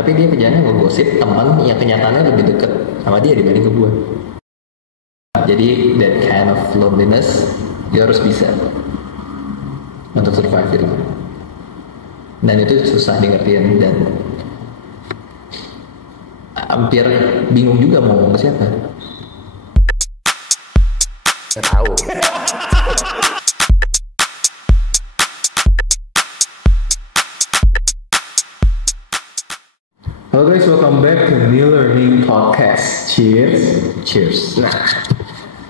Tapi dia kerjanya ngegosip teman yang kenyataannya lebih deket sama dia dibanding ke gue. Jadi that kind of loneliness dia harus bisa untuk survive gitu. Dan itu susah dimengertiin dan hampir bingung juga mau ngomong ke siapa. Nggak tahu. Halo guys, welcome back to New Learning Podcast. Cheers. Cheers. Nah,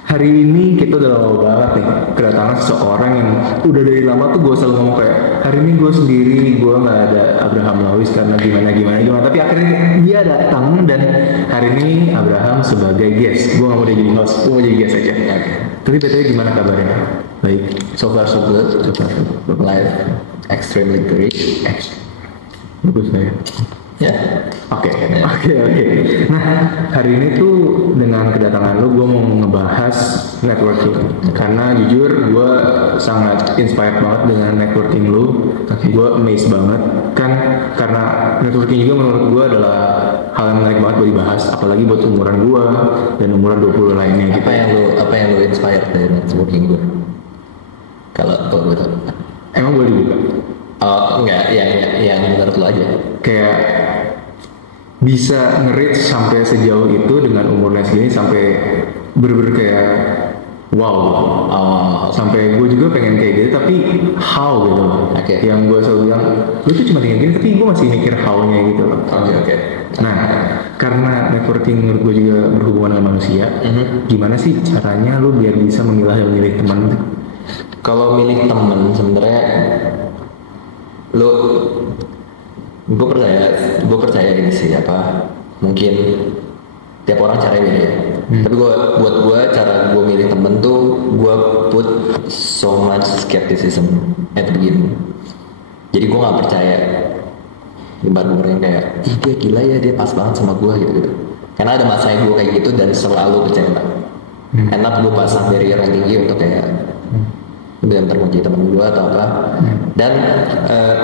hari ini kita udah lama banget nih kedatangan seseorang yang udah dari lama tuh gue selalu ngomong kayak hari ini gue sendiri, gue nggak ada Abraham Lawis karena gimana. Tapi akhirnya dia datang dan hari ini Abraham sebagai guest. Gue nggak mau jadi host, gue mau jadi guest aja. Tapi btw gimana kabarnya? Baik. So far so good. Life extremely great. Bagus saya. Ya. Oke. Nah, hari ini tuh dengan kedatangan lu, gue mau ngebahas networking. Karena jujur, gue sangat inspired banget dengan networking lu. Gue amazed banget. Kan, karena networking juga menurut gue adalah hal yang menarik banget buat dibahas. Apalagi buat umuran gue dan umuran 20 lainnya gitu. Apa yang lu inspired dari networking gue? Kalau gue tahu. Emang boleh dibuka? Oh, enggak, yang menurut lo aja. Kayak bisa nge-reach sampai sejauh itu dengan umurnya segini sampai bener-bener kayak wow. Sampai gue juga pengen kayak gitu tapi how gitu loh. Oke. Yang gue selalu bilang lu tuh cuma tinggal gini tapi gue masih mikir how-nya gitu loh. Oke. Nah, karena networking menurut gue juga berhubungan dengan manusia, gimana sih caranya lu biar bisa memilah dan memilih teman? Kalau milih temen sebenarnya gue percaya ini sih apa mungkin tiap orang caranya beda ya. Tapi buat gue cara gue milih temen tuh gue put so much skepticism at the beginning. Jadi gue nggak percaya ibarat yang kayak ih dia gila ya dia pas banget sama gue gitu. Karena ada masanya gue kayak gitu dan selalu kecewa. Enak gue pasang barrier yang tinggi untuk kayak udah ntar mau jadi temen gue atau apa. Dan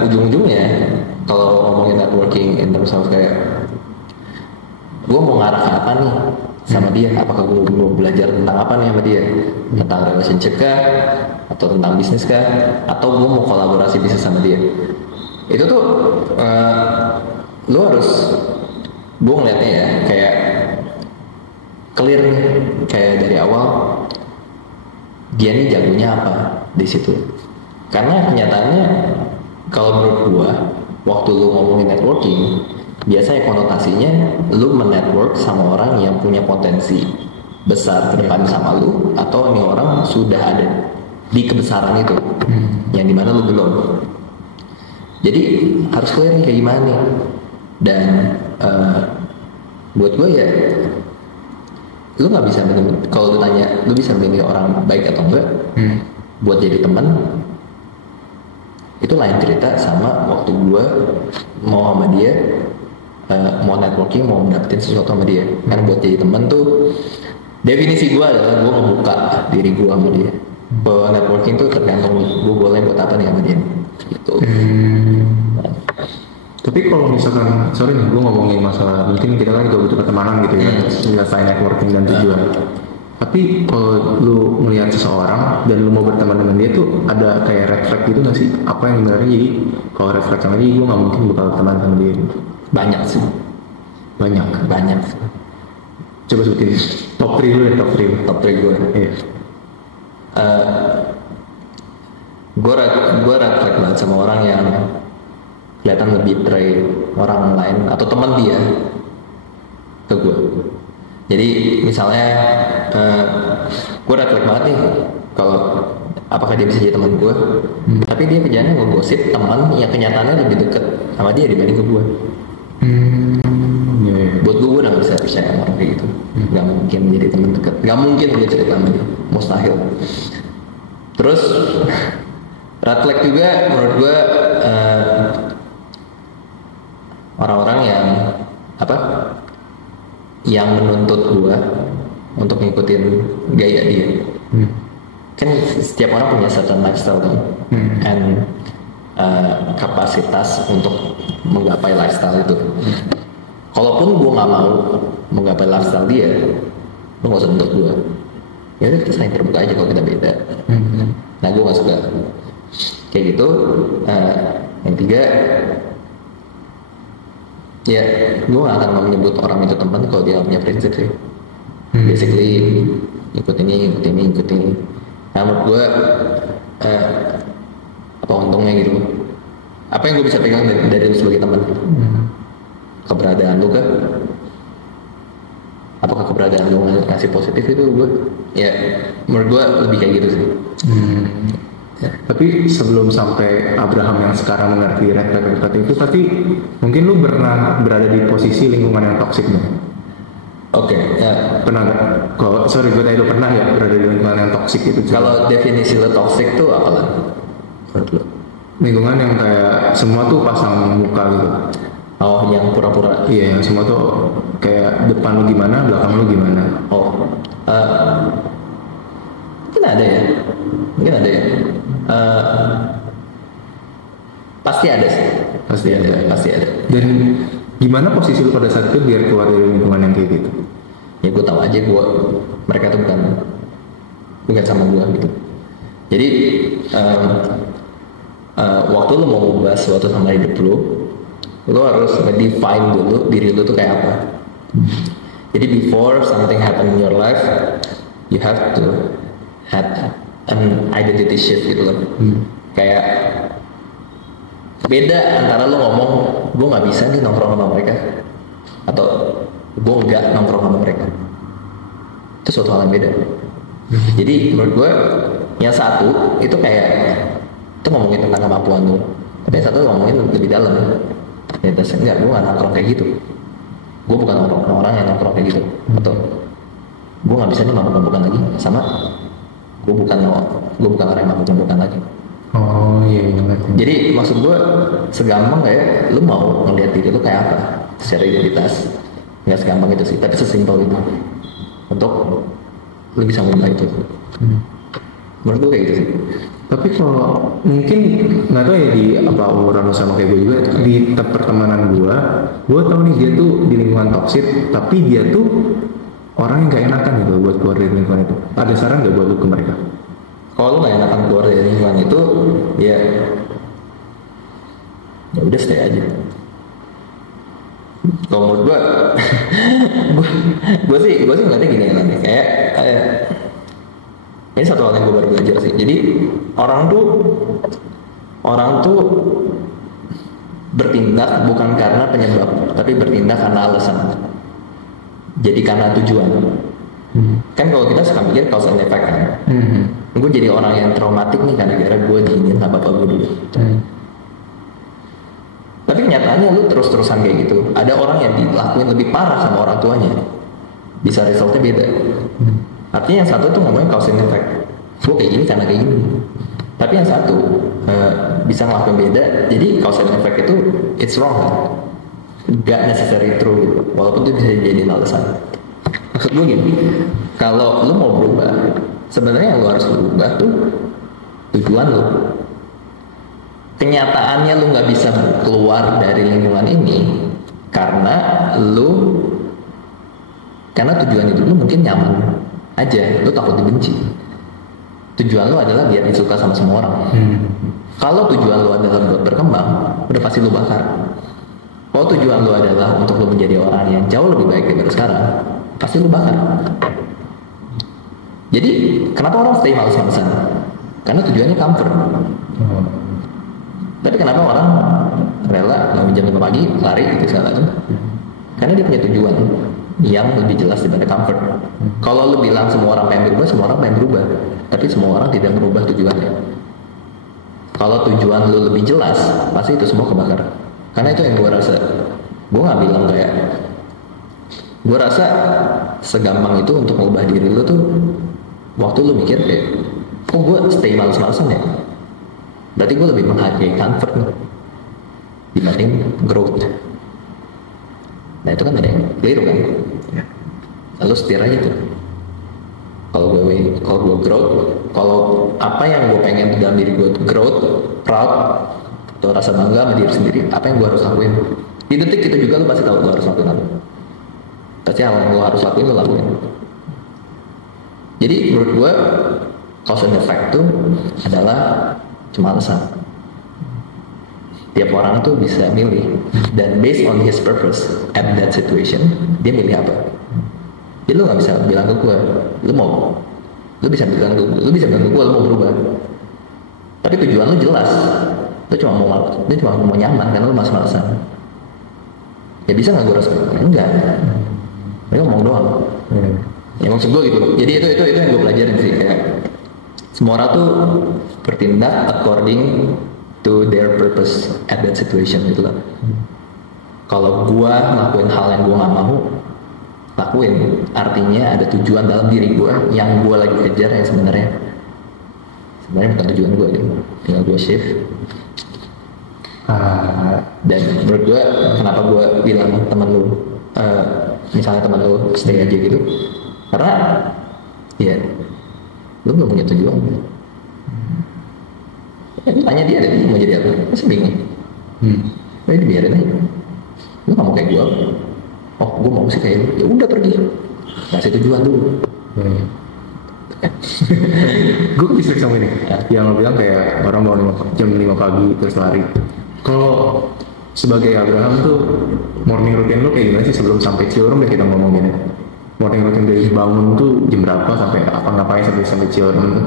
ujung-ujungnya kalau ngomongin networking in terms of kayak gue mau ngarah ke apa nih sama dia, apakah gue mau belajar tentang apa nih sama dia, tentang relationship kah atau tentang bisnis kah, atau gue mau kolaborasi bisnis sama dia. Itu tuh lo harus, gue ngeliatnya ya kayak clear nih, kayak dari awal dia nih jagonya apa di situ. Karena kenyataannya kalau menurut gua waktu lu ngomongin networking biasanya konotasinya lu men-network sama orang yang punya potensi besar ke depan sama lu atau ini orang sudah ada di kebesaran itu yang dimana lu belum. Jadi harus clear nih kayak gimana nih. Dan buat gua ya lu nggak bisa milih, kalau lu tanya lu bisa milih orang baik atau enggak buat jadi teman, itu lain cerita sama waktu gue mau sama dia mau networking, mau dapetin sesuatu sama dia. Kan buat jadi teman tuh definisi gue adalah gue ngebuka diri gue sama dia. Bahwa networking tuh tergantung gue boleh buat apa nih sama dia gitu. Tapi kalau misalkan, sorry nih, gue ngomongin masalah, mungkin kita kan juga butuh pertemanan gitu ya, selesai networking dan tujuan. Tapi kalau lu melihat seseorang dan lu mau berteman dengan dia tuh ada kayak red flag gitu nggak sih? Apa yang sebenarnya jadi kalau red flag sama dia, gue nggak mungkin bakal teman sama dia. Banyak sih. Banyak. Coba sebutin top 3 dulu ya, Top 3 gue. Iya. Gue red flag banget sama orang yang kelihatan lebih betray orang lain atau teman dia ke gue. Jadi misalnya gue red flag banget nih kalau apakah dia bisa jadi teman gue, tapi dia kerjanya ngegosip teman yang kenyataannya lebih deket sama dia dibanding ke gue. Buat gue udah gak bisa percaya sama orang kayak gitu. Gak mungkin jadi teman dekat, gak mungkin dia cerita sama dia, mustahil. Terus red flag juga menurut gue orang-orang yang menuntut gua untuk ngikutin gaya dia. Kan setiap orang punya certain lifestyle kan, and kapasitas untuk menggapai lifestyle itu. kalaupun gue nggak mau menggapai lifestyle dia, lu nggak usah bentuk gue. Ya udah kita saling terbuka aja kalau kita beda. Nah gue nggak suka kayak gitu. Yang tiga, ya gue gak akan menyebut orang itu teman kalau dia punya prinsip sih. Basically ikut ini. Nah menurut gue apa untungnya gitu? Apa yang gue bisa pegang dari lu sebagai teman? Keberadaan lu kah? Apakah keberadaan lu ngasih positif itu gue? Ya menurut gue lebih kayak gitu sih. Ya. Tapi sebelum sampai Abraham yang sekarang mengerti red flag itu, pasti mungkin lu pernah berada di posisi lingkungan yang toksik dong. Oke, ya. Pernah nggak? Kalau sorry gue tadi lu pernah ya berada di lingkungan yang toksik itu? Kalau definisi lo toksik tuh apa lah? Menurut lo? Lingkungan yang kayak semua tuh pasang muka gitu. Oh, yang pura-pura. Iya, yang semua tuh kayak depan lu gimana, belakang lu gimana. Oh, mungkin ada ya. Pasti ada sih. Pasti ada. Dan gimana posisi lu pada saat itu biar keluar dari lingkungan yang kayak gitu? Ya gue tahu aja mereka tuh bukan sama gue gitu. Jadi waktu lu mau ngubah sesuatu sama hidup lu harus define dulu diri lu tuh kayak apa. Jadi before something happen in your life, you have to have an identity shift gitu loh. Kayak beda antara lo ngomong gue nggak bisa nih nongkrong sama mereka atau gue nggak nongkrong sama mereka, itu suatu hal yang beda. Jadi menurut gue yang satu itu kayak itu ngomongin tentang kemampuan lo, tapi yang satu ngomongin lebih dalam. Ya terus enggak, gue nggak nongkrong kayak gitu, gue bukan orang yang nongkrong kayak gitu, atau gue nggak bisa nih mabuk-mabukan lagi, sama gue bukan orang yang mabuk-mabukan lagi. Oh iya, ngerti. Jadi maksud gue segampang kayak lu mau ngeliat diri lu kayak apa secara identitas, nggak segampang itu sih, tapi sesimpel itu untuk lu bisa mengubah itu. Menurut gue kayak gitu sih. Tapi kalau mungkin nggak tahu ya di apa umuran lu sama kayak gue juga, di pertemanan gue tahu nih dia tuh di lingkungan toksik, tapi dia tuh orang yang gak enakan gitu buat keluar dari lingkungan itu. Ada saran gak buat lu ke mereka? Kalau lu gak enakan keluar dari lingkungan itu, ya udah stay aja. Kalau menurut gue sih ngeliatnya gini nanti kayak ini satu hal yang gue baru belajar sih. Jadi orang tuh bertindak bukan karena penyebab, tapi bertindak karena alasan. Jadi karena tujuan. Kan kalau kita suka mikir cause and effect kan. Gue jadi orang yang traumatik nih karena gara gue diinin sama bapak gue dulu. Tapi kenyataannya lu terus-terusan kayak gitu. Ada orang yang dilakuin lebih parah sama orang tuanya, bisa resultnya beda. Artinya yang satu tuh ngomongin cause and effect, gue kayak gini karena kayak gini. Tapi yang satu bisa ngelakuin beda. Jadi cause and effect itu it's wrong kan? Gak necessary true gitu. Walaupun itu bisa jadi alasan. Maksud gue gini, kalau lu mau berubah, sebenarnya yang lu harus berubah tuh tujuan lu. Kenyataannya lu nggak bisa keluar dari lingkungan ini karena tujuan hidup lu mungkin nyaman aja, lu takut dibenci. Tujuan lu adalah biar disuka sama semua orang. Kalau tujuan lu adalah buat berkembang, udah pasti lu bakar. Kalau tujuan lu adalah untuk lu menjadi orang yang jauh lebih baik daripada sekarang, pasti lu bakar. Jadi kenapa orang stay males-malesan? Karena tujuannya comfort. Tapi kenapa orang rela bangun jam 5 pagi lari gitu segala macam? Karena dia punya tujuan yang lebih jelas daripada comfort. Kalau lu bilang semua orang pengen berubah, semua orang pengen berubah, tapi semua orang tidak merubah tujuannya. Kalau tujuan lu lebih jelas, pasti itu semua kebakar. Karena itu yang gue rasa. Gue gak bilang kayak, gue rasa segampang itu untuk mengubah diri lu tuh waktu lu mikir kayak, kok gue stay males-malesan ya? Berarti gue lebih menghargai comfort nih dibanding growth. Nah itu kan ada yang keliru kan? Lalu setir aja tuh. Kalau gue growth, kalau apa yang gue pengen dalam diri gue growth, proud, atau rasa bangga sama diri sendiri, apa yang gue harus lakuin? Di detik itu juga lo pasti tahu lo harus lakuin apa. pasti hal yang lo harus lakuin lo lakuin. Jadi menurut gue cause and effect tuh adalah cuma alasan. Tiap orang tuh bisa milih dan based on his purpose at that situation dia milih apa. Jadi lo nggak bisa bilang ke gue lo bisa bilang ke gue lo mau berubah, tapi tujuan lo jelas, lo cuma mau nyaman kan, lo malas-malasan. Ya bisa nggak gue respect? Enggak, mereka ngomong doang. Ya maksud gue gitu. Jadi itu yang gue pelajarin sih, kayak semua orang tuh bertindak according to their purpose at that situation gitu loh. Kalau gue ngelakuin hal yang gue nggak mau lakuin, artinya ada tujuan dalam diri gue yang gue lagi kejar, yang sebenarnya bukan tujuan gue gitu. Tinggal gue shift. Dan menurut gue kenapa gue bilang teman lu misalnya teman lu stay aja gitu, karena ya lu belum punya tujuan. Tanya dia mau jadi apa, masih bingung. Jadi biarin aja, lu nggak mau kayak gue. Oh gue mau sih kayak lu, ya udah pergi, kasih tujuan dulu. Gue distrik sama ini yang lo bilang kayak orang mau jam 5 pagi terus lari. Kalau sebagai Abraham tuh morning routine lo kayak gimana sih sebelum sampai Cilerum deh kita ngomongin? Morning routine dari bangun tuh jam berapa sampai apa ngapain sampai Cilerum tuh?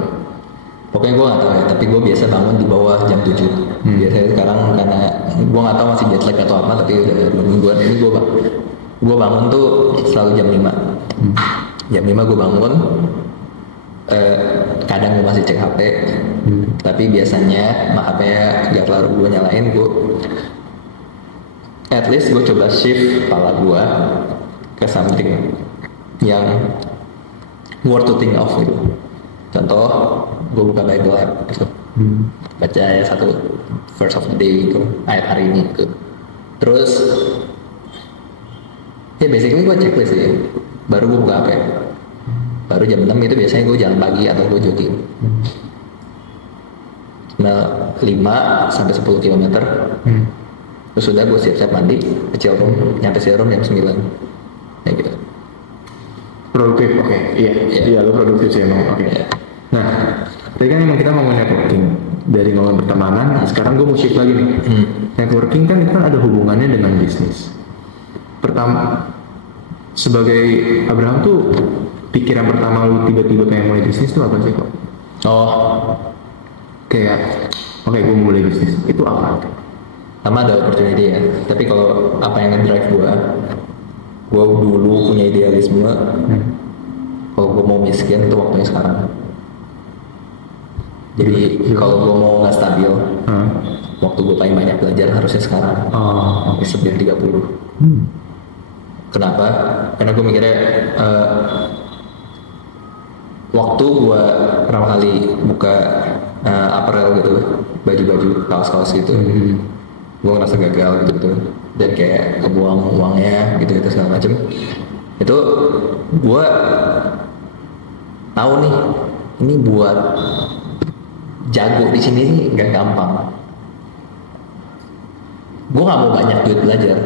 Pokoknya gue gak tahu ya, tapi gue biasa bangun di bawah jam 7. Biasanya sekarang karena gue gak tahu masih jet lag atau apa, tapi udah mingguan ini gue bangun tuh selalu jam 5. Jam 5 gue bangun, kadang gue masih cek HP, tapi biasanya HP-nya gak terlalu gue nyalain. Gue at least gue coba shift kepala gue ke something yang worth to think of gitu. Contoh, gue buka Bible app gitu, baca ayat 1 verse of the day gitu, ayat hari ini gitu. Terus ya basically gue checklist sih, baru gue buka HP. Baru jam 6 itu biasanya gue jalan pagi atau gue jogging. Nah 5 sampai 10 km. Terus sudah gue siap-siap mandi ke Cilerum, nyampe Cilerum jam 9. Ya gitu. Produktif, oke. Iya lo produktif sih emang, oke. Nah, tadi kan emang kita ngomongin networking. Dari ngomongin pertemanan, sekarang gue mau shift lagi nih. Networking kan itu kan ada hubungannya dengan bisnis. Pertama, sebagai Abraham tuh pikiran pertama lu tiba-tiba pengen mulai bisnis tuh apa sih kok? Kayak, oke, gue mau mulai bisnis, itu apa? Sama ada opportunity ya, tapi kalau apa yang ngedrive gue dulu punya idealisme. Kalau gue mau miskin itu waktunya sekarang. Jadi kalau gue mau nggak stabil, waktu gue paling banyak belajar harusnya sekarang. Sebelum 30. Kenapa? Karena gue mikirnya waktu gue pertama kali buka apparel gitu, baju-baju, kaos-kaos gitu, gue ngerasa gagal gitu, dan kayak kebuang uangnya gitu segala macem. Itu gue tahu nih, ini buat jago di sini nih gak gampang. Gue nggak mau banyak duit belajar,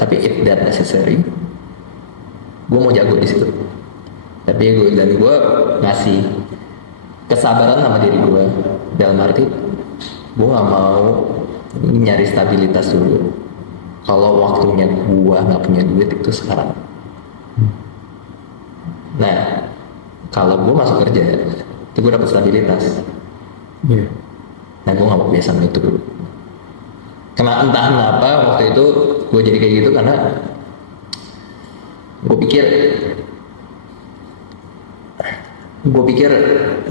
tapi if that necessary, gue mau jago di situ. Tapi gue ngasih kesabaran sama diri gue, dalam arti gue nggak mau nyari stabilitas dulu. Kalau waktunya gue nggak punya duit itu sekarang. Nah, kalau gue masuk kerja, itu gue dapet stabilitas. Nah, gue nggak mau kebiasaan itu dulu. Karena entah kenapa waktu itu gue jadi kayak gitu karena gue pikir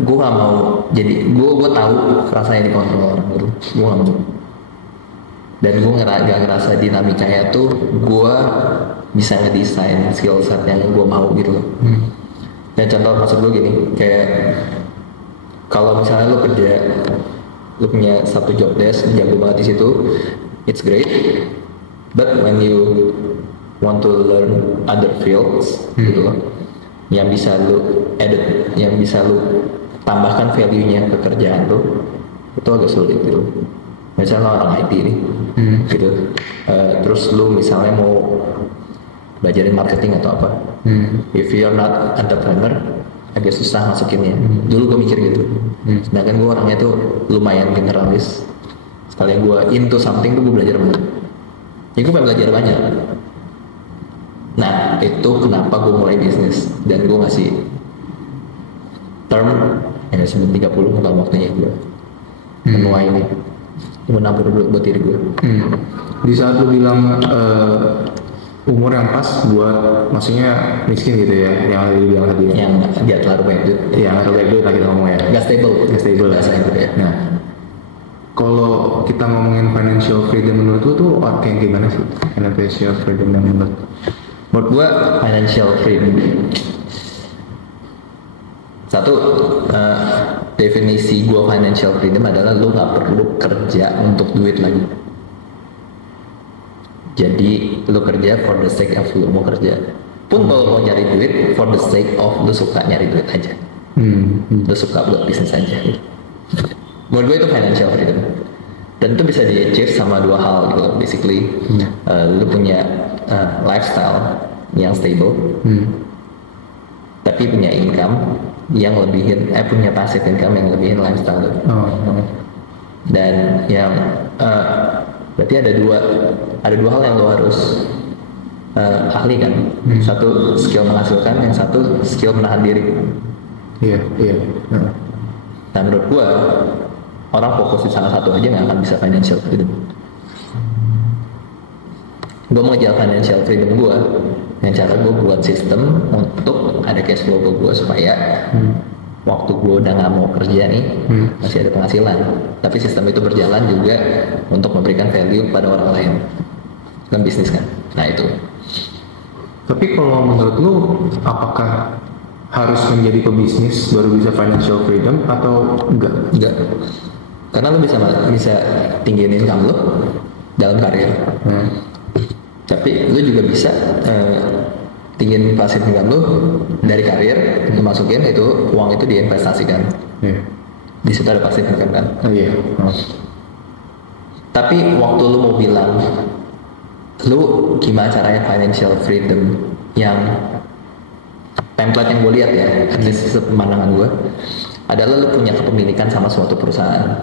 gue nggak mau jadi gue tahu rasanya dikontrol orang itu, gue nggak mau. Dan gue gak ngerasa dinamikanya tuh gue bisa ngedesain skill set yang gue mau gitu loh. Dan contoh maksud gue gini, kayak kalau misalnya lo kerja, lo punya satu job desk, jago banget di situ, it's great. But when you want to learn other fields gitu loh, yang bisa lo edit, yang bisa lo tambahkan value-nya ke kerjaan lo, itu agak sulit gitu. Misalnya orang IT nih, gitu. Terus lu misalnya mau belajarin marketing atau apa. If you're not entrepreneur, agak susah masukinnya. Dulu gue mikir gitu. Sedangkan gue orangnya tuh lumayan generalis. Sekali gue into something tuh gue belajar banget. Ya gue pengen belajar banyak. Nah itu kenapa gue mulai bisnis. Dan gue ngasih term yang sebelum 30 bukan waktunya gue menuai ini. Gue nabur dulu buat diri gue. Di saat lu bilang umur yang pas buat maksudnya miskin gitu ya, yang lu bilang tadi ya. Yang gak terlalu banyak duit. Iya, nggak terlalu baik dulu lagi ngomong ya. Gak stable. Bahasa itu ya. Nah, kalau kita ngomongin financial freedom menurut lu tuh kayak gimana sih? Financial freedom yang menurut gue financial freedom. Satu, definisi gue financial freedom adalah lu gak perlu kerja untuk duit lagi. Jadi lu kerja for the sake of lu mau kerja. Pun kalau mau nyari duit for the sake of lu suka nyari duit aja. Lu suka buat bisnis aja. Menurut gue itu financial freedom. Dan itu bisa di-achieve sama dua hal gitu. Basically, lu punya lifestyle yang stable, tapi punya income yang lebihin, punya passive income yang lebihin lifestyle lu. Dan yang berarti ada dua hal yang lo harus ahli kan. Satu skill menghasilkan, yang satu skill menahan diri. Iya. Nah menurut gua orang fokus di salah satu aja nggak akan bisa financial freedom. Gua mau ngejar financial freedom gua dengan cara gua buat sistem untuk ada cash flow ke gua supaya waktu gue udah nggak mau kerja nih masih ada penghasilan, tapi sistem itu berjalan juga untuk memberikan value pada orang lain dalam bisnis kan. Nah itu. Tapi kalau menurut lu apakah harus menjadi pebisnis baru bisa financial freedom atau enggak? Karena lu bisa tinggiin income lu dalam karir, tapi lu juga bisa tinggiin passive income lu dari karir, lu masukin itu uang itu diinvestasikan. Di situ ada passive income kan. Tapi waktu lu mau bilang lu gimana caranya financial freedom, yang template yang gue lihat ya, at least pemandangan gue adalah lu punya kepemilikan sama suatu perusahaan,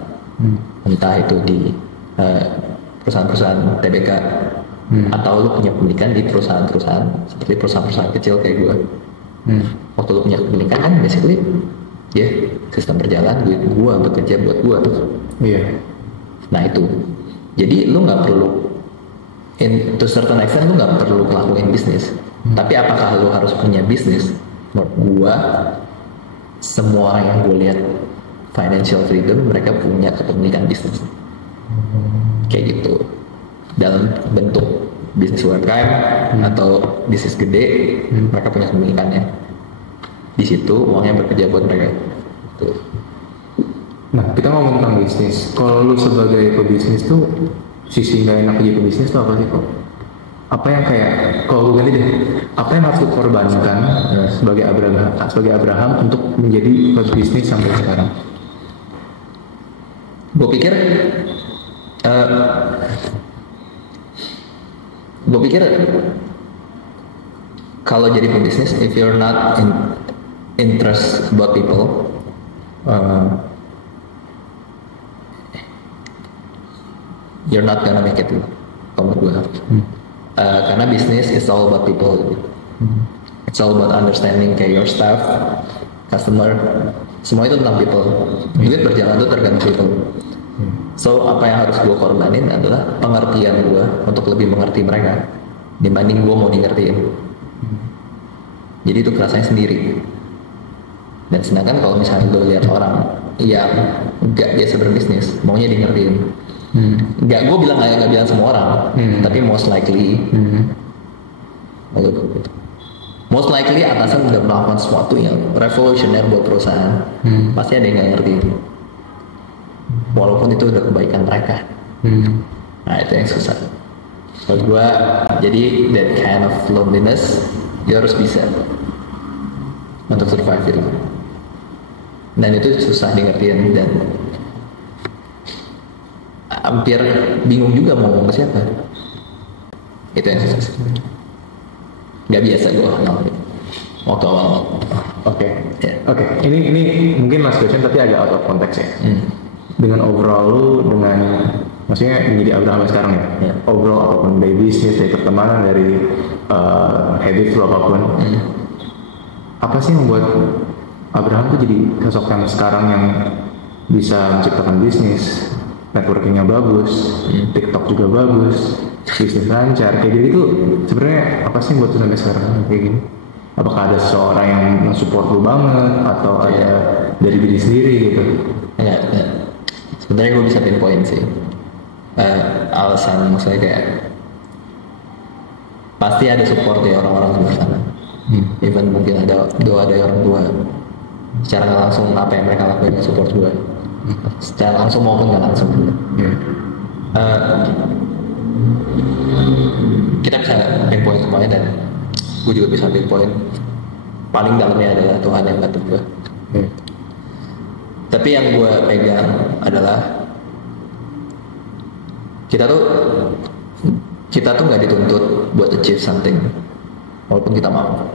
entah itu di perusahaan-perusahaan TBK, atau lu punya kepemilikan di perusahaan-perusahaan seperti perusahaan-perusahaan kecil kayak gue. Waktu lu punya kepemilikan kan basically sistem berjalan, duit gue bekerja buat gue. Nah itu, jadi lu nggak perlu to certain extent lu nggak perlu ngelakuin bisnis. Tapi apakah lu harus punya bisnis? Menurut gue semua orang yang gue lihat financial freedom mereka punya kepemilikan bisnis kayak gitu, dalam bentuk bisnis UMKM atau bisnis gede. Mereka punya kepemilikannya di situ, uangnya bekerja buat mereka tuh. Nah kita ngomong tentang bisnis, kalau lu sebagai pebisnis tuh sisi nggak enak jadi pebisnis tuh apa sih kok? Apa yang kayak, kalau gue ganti deh, apa yang harus lu korbankan sebagai Abraham untuk menjadi pebisnis sampai sekarang? Gue pikir kalau jadi pebisnis, if you're not interest about people, you're not gonna make it. Kalau gue, karena bisnis is all about people. It's all about understanding kayak your staff, customer, semua itu tentang people. Duit berjalan itu tergantung people. So apa yang harus gue korbanin adalah pengertian gue untuk lebih mengerti mereka dibanding gue mau ngertiin. Jadi itu kerasanya sendiri. Dan sedangkan kalau misalnya gue lihat orang yang gak biasa berbisnis, maunya di ngertiin. Gak, gue bilang gak bilang semua orang, tapi most likely, most likely atasan udah melakukan sesuatu yang revolusioner buat perusahaan, pasti ada yang gak ngerti. Walaupun itu udah kebaikan mereka. Nah itu yang susah. Kalau gue, jadi that kind of loneliness, dia harus bisa untuk survive itu. Dan itu susah di ngertiin dan hampir bingung juga mau ngomong ke siapa. Itu yang susah. nggak biasa gue kenal gitu. Waktu awal. Oke. Ya. Oke. Ini mungkin last question tapi agak out of context ya. Dengan overall lu dengan maksudnya menjadi Abraham yang sekarang ya. Overall apapun dari bisnis, dari pertemanan, dari habit lu apapun. Apa sih yang membuat Abraham tuh jadi sosok yang sekarang yang bisa menciptakan bisnis, networkingnya bagus, TikTok juga bagus, bisnis lancar, kayak gitu sebenarnya apa sih yang buat lu sampai sekarang kayak gini? Apakah ada seseorang yang mensupport lu banget atau ada dari diri sendiri gitu? Enggak. Sebenarnya gue bisa pinpoint sih. Alasan maksudnya kayak pasti ada support dari orang-orang di luar sana. Even mungkin ada doa dari orang tua. Secara nggak langsung apa yang mereka lakuin yang support gue. Secara langsung maupun nggak langsung juga. Kita bisa pinpoint semuanya dan gue juga bisa pinpoint paling dalamnya adalah Tuhan yang bantu gue. Tapi yang gue pegang adalah kita tuh nggak dituntut buat achieve something walaupun kita mau.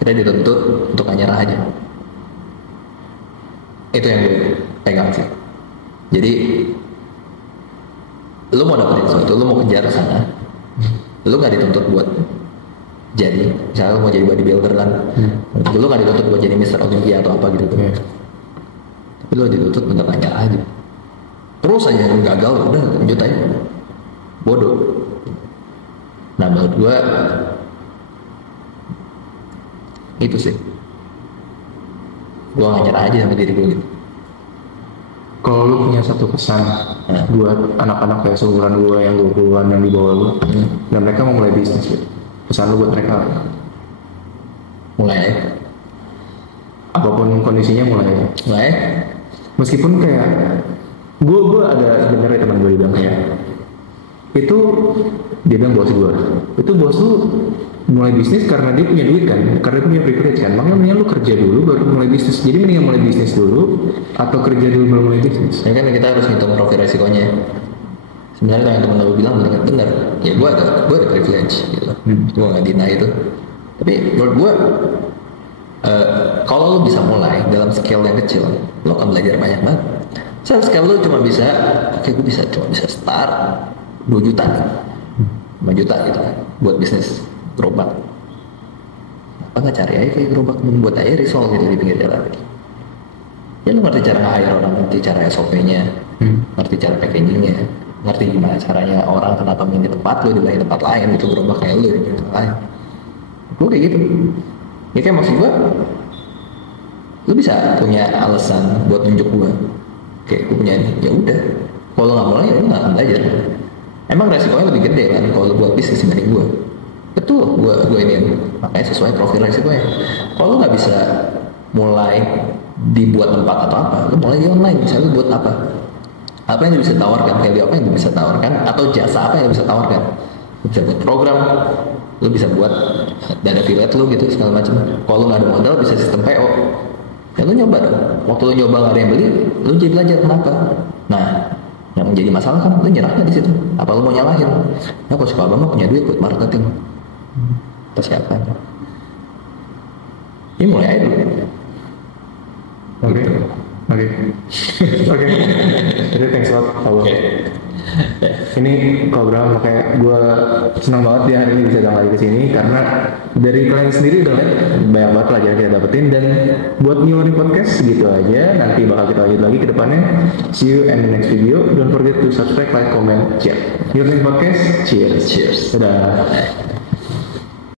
Kita dituntut untuk hanya nyerah aja. Itu yang gue pegang sih. Jadi lu mau dapetin sesuatu, lu mau kejar sana, lu nggak dituntut buat jadi, misalnya lu mau jadi bodybuilder kan, lu nggak dituntut buat jadi Mr. Olympia atau apa gitu. Tapi lu dituntut bener nyerah aja. Terus aja lu gagal, udah lanjut aja. Bodoh. Nah menurut gue itu sih. Gue gak nyerah aja sama diri gue gitu. Kalau lu punya satu pesan buat anak-anak kayak seumuran gue yang 20-an yang di bawah lu, dan mereka mau mulai bisnis gitu, pesan lu buat mereka mulai apapun kondisinya mulai. Meskipun kayak gue ada sebenarnya teman gue bilang kayak itu, dia bilang bos lu mulai bisnis karena dia punya duit kan, karena dia punya privilege kan, makanya mendingan lu kerja dulu baru mulai bisnis. Jadi mendingan mulai bisnis dulu atau kerja dulu baru mulai bisnis. Ya kan kita harus ngitung profil resikonya. Sebenarnya yang temen lu bilang benar. Ya gue ada privilege gitu. Gue nggak deny itu. Tapi menurut gue kalau lu bisa mulai dalam scale yang kecil, lu akan belajar banyak banget. Scale lu cuma bisa, gue cuma bisa start 2 juta, 5 juta gitu kan, buat bisnis gerobak. Apa nggak cari aja kayak gerobak, buat aja risol gitu di pinggir jalan. Ya lu ngerti cara nge-hire orang, ngerti cara SOP-nya, ngerti cara packaging-nya, ngerti gimana caranya orang kenapa milih tempat lu dibanding tempat lain gitu, gerobak kayak lu di tempat lain. Gue kayak gitu. Ya kayak maksud gue, lu bisa punya alasan buat nunjuk gue. Kayak gue punya ini, ya udah. Kalau lu nggak mulai, ya lu nggak akan belajar. Emang resikonya lebih gede kan kalau lu buat bisnis dibanding gue. Betul, gue ini makanya sesuai profil resikonya. Kalau lu nggak bisa mulai dibuat tempat atau apa, lu mulai di online. Misalnya lu buat apa yang lu bisa tawarkan, value apa yang lu bisa tawarkan, atau jasa apa yang lu bisa tawarkan. Lu bisa buat program, lu bisa buat dana affiliate lu gitu segala macam. Kalau lu nggak ada modal, bisa sistem PO. Ya lu nyoba dong. Waktu lu nyoba nggak ada yang beli, lu jadi belajar kenapa. Nah, yang menjadi masalah kan lu nyerahnya di situ. Apa lu mau nyalahin? Nah, kalau sekolah mah punya duit buat marketing. Terus siapa? Ini mulai aja dulu. Oke. Jadi thanks a lot Paulo. Ini program kayak gue senang banget dia hari ini bisa datang lagi ke sini karena dari kalian sendiri udah lihat banyak banget pelajaran yang kita dapetin. Dan buat New Learning Podcast segitu aja, nanti bakal kita lanjut lagi ke depannya. See you in the next video. Don't forget to subscribe, like, comment, share. New Learning Podcast, cheers. Cheers. Dadah.